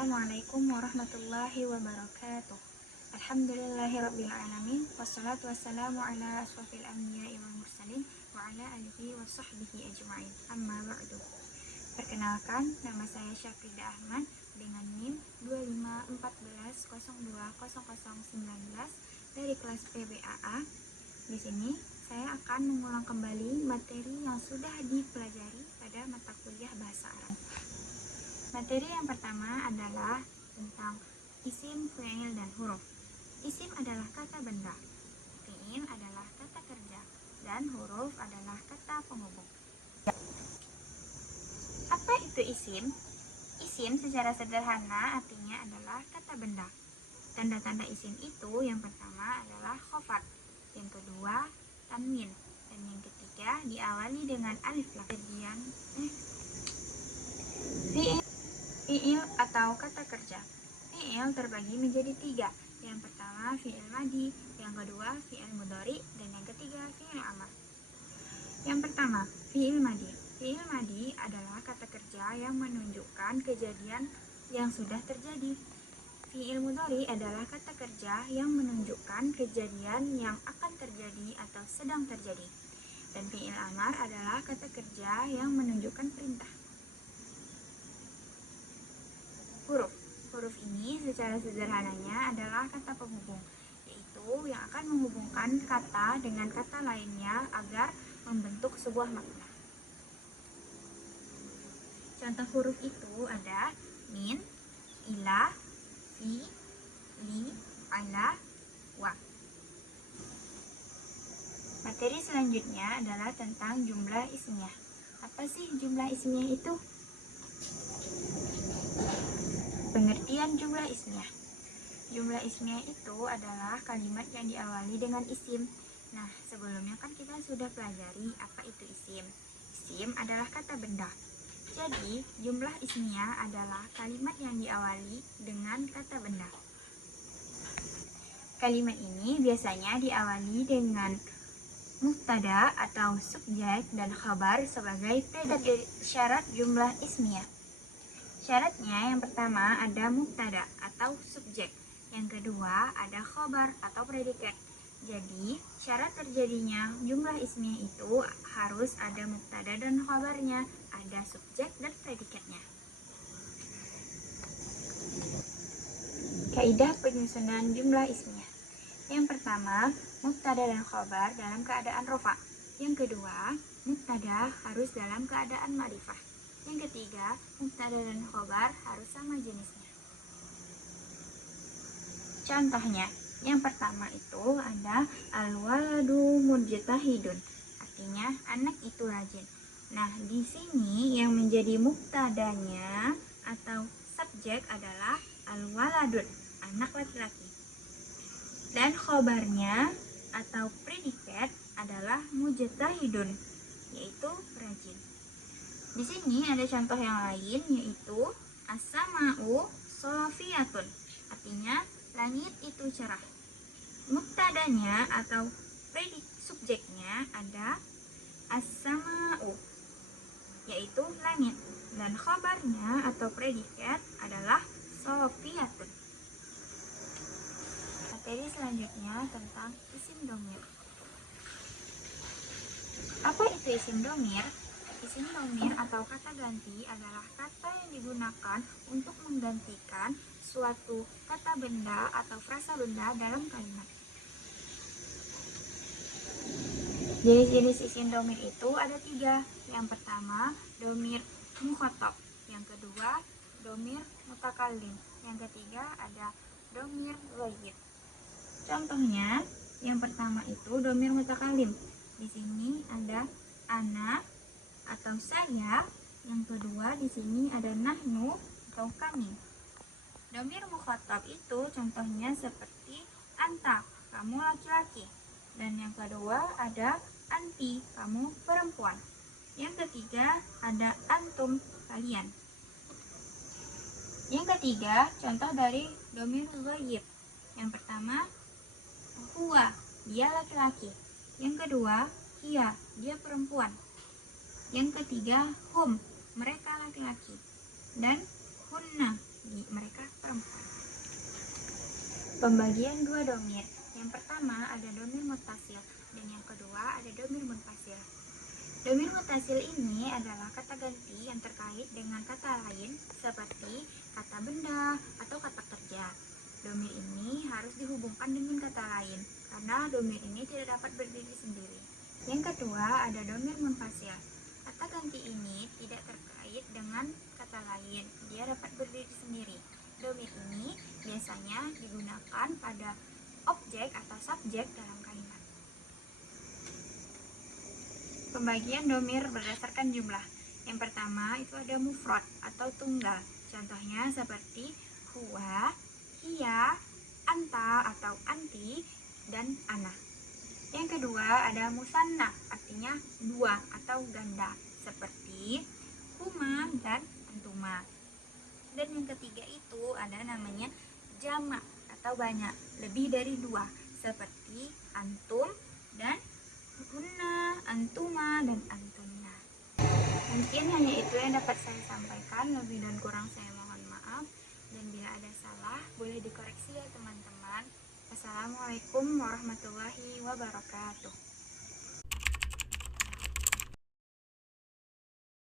Assalamualaikum warahmatullahi wabarakatuh. Alhamdulillahirrabbilalamin. Wassalatu wassalamu ala asrafil anbiya'i wal mursalin wa ala alihi wa sahbihi ajma'in. Amma ba'du. Perkenalkan, nama saya Syafrida Ahmad dengan NIM 2514020019 dari kelas PBAA. Di sini saya akan mengulang kembali materi yang sudah dipelajari pada mata kuliah Bahasa Arab. Materi yang pertama adalah tentang isim, fi'il, dan huruf. Isim adalah kata benda, fi'il adalah kata kerja, dan huruf adalah kata penghubung. Apa itu isim? Isim secara sederhana artinya adalah kata benda. Tanda-tanda isim itu yang pertama adalah khofat, yang kedua tanwin, dan yang ketiga diawali dengan alif lam. Fi'il atau kata kerja. Fi'il terbagi menjadi 3. Yang pertama fi'il madi, yang kedua fi'il mudhari, dan yang ketiga fi'il amar. Yang pertama, fi'il madi. Fi'il madi adalah kata kerja yang menunjukkan kejadian yang sudah terjadi. Fi'il mudhari adalah kata kerja yang menunjukkan kejadian yang akan terjadi atau sedang terjadi. Dan fi'il amar adalah kata kerja yang menunjukkan perintah. Huruf ini secara sederhananya adalah kata penghubung, yaitu yang akan menghubungkan kata dengan kata lainnya agar membentuk sebuah makna. Contoh huruf itu ada min, ila, fi, li, ala, wa. Materi selanjutnya adalah tentang jumlah ismiyah. Apa sih jumlah ismiyah itu? Pengertian jumlah ismiyah. Jumlah ismiyah itu adalah kalimat yang diawali dengan isim. Nah, sebelumnya kan kita sudah pelajari apa itu isim. Isim adalah kata benda. Jadi, jumlah ismiyah adalah kalimat yang diawali dengan kata benda. Kalimat ini biasanya diawali dengan mubtada atau subjek dan khabar sebagai predikasi. Syarat jumlah ismiyah. Syaratnya yang pertama ada mubtada atau subjek, yang kedua ada khobar atau predikat. Jadi syarat terjadinya jumlah ismiyah itu harus ada mubtada dan khobarnya, ada subjek dan predikatnya. Kaidah penyusunan jumlah ismiyah. Yang pertama, mubtada dan khobar dalam keadaan rofa. Yang kedua, mubtada harus dalam keadaan ma'rifah. Yang ketiga, mubtada dan khobar harus sama jenisnya. Contohnya, yang pertama itu ada al-waladu mujtahidun, artinya anak itu rajin. Nah, di sini yang menjadi mubtadanya atau subjek adalah al-waladun, anak laki-laki. Dan khobarnya atau predikat adalah mujtahidun, yaitu rajin. Di sini ada contoh yang lain, yaitu as-sama'u shafiyatun, artinya langit itu cerah. Mubtadanya atau subjeknya ada as-sama'u, yaitu langit, dan khabarnya atau predikat adalah shafiyatun. Materi selanjutnya tentang isim dhamir. Apa itu isim dhamir? Isim dhamir atau kata ganti adalah kata yang digunakan untuk menggantikan suatu kata benda atau frasa benda dalam kalimat. Jenis-jenis isim dhamir itu ada 3. Yang pertama, dhamir mukhatab. Yang kedua, dhamir mutakallim. Yang ketiga ada dhamir ghaib. Contohnya, yang pertama itu dhamir mutakallim. Di sini ada ana atau saya, yang kedua di sini ada nahnu atau kami. Dhamir mukhatab itu contohnya seperti anta, kamu laki-laki, dan yang kedua ada anti, kamu perempuan. Yang ketiga ada antum, kalian. Yang ketiga contoh dari dhamir ghaib. Yang pertama huwa, dia laki-laki. Yang kedua hiya, dia perempuan. Yang ketiga hum, mereka laki-laki. Dan hunna, mereka perempuan. Pembagian dua domir. Yang pertama ada domir mutasil dan yang kedua ada domir munfasil. Domir mutasil ini adalah kata ganti yang terkait dengan kata lain seperti kata benda atau kata kerja. Domir ini harus dihubungkan dengan kata lain karena domir ini tidak dapat berdiri sendiri. Yang kedua ada domir munfasil. Kata ganti ini tidak terkait dengan kata lain, dia dapat berdiri sendiri. Domir ini biasanya digunakan pada objek atau subjek dalam kalimat. Pembagian domir berdasarkan jumlah. Yang pertama itu ada mufrad atau tunggal. Contohnya seperti huwa, hiya, anta atau anti, dan ana. Yang kedua ada musanna, artinya dua atau ganda, seperti huma dan antuma. Dan yang ketiga itu ada namanya jamak atau banyak, lebih dari dua, seperti antum dan hunna, antuma, dan antunna. Mungkin hanya itu yang dapat saya sampaikan, lebih dan kurang saya mohon maaf. Dan bila ada salah, boleh dikoreksi ya teman-teman. Assalamualaikum warahmatullahi wabarakatuh.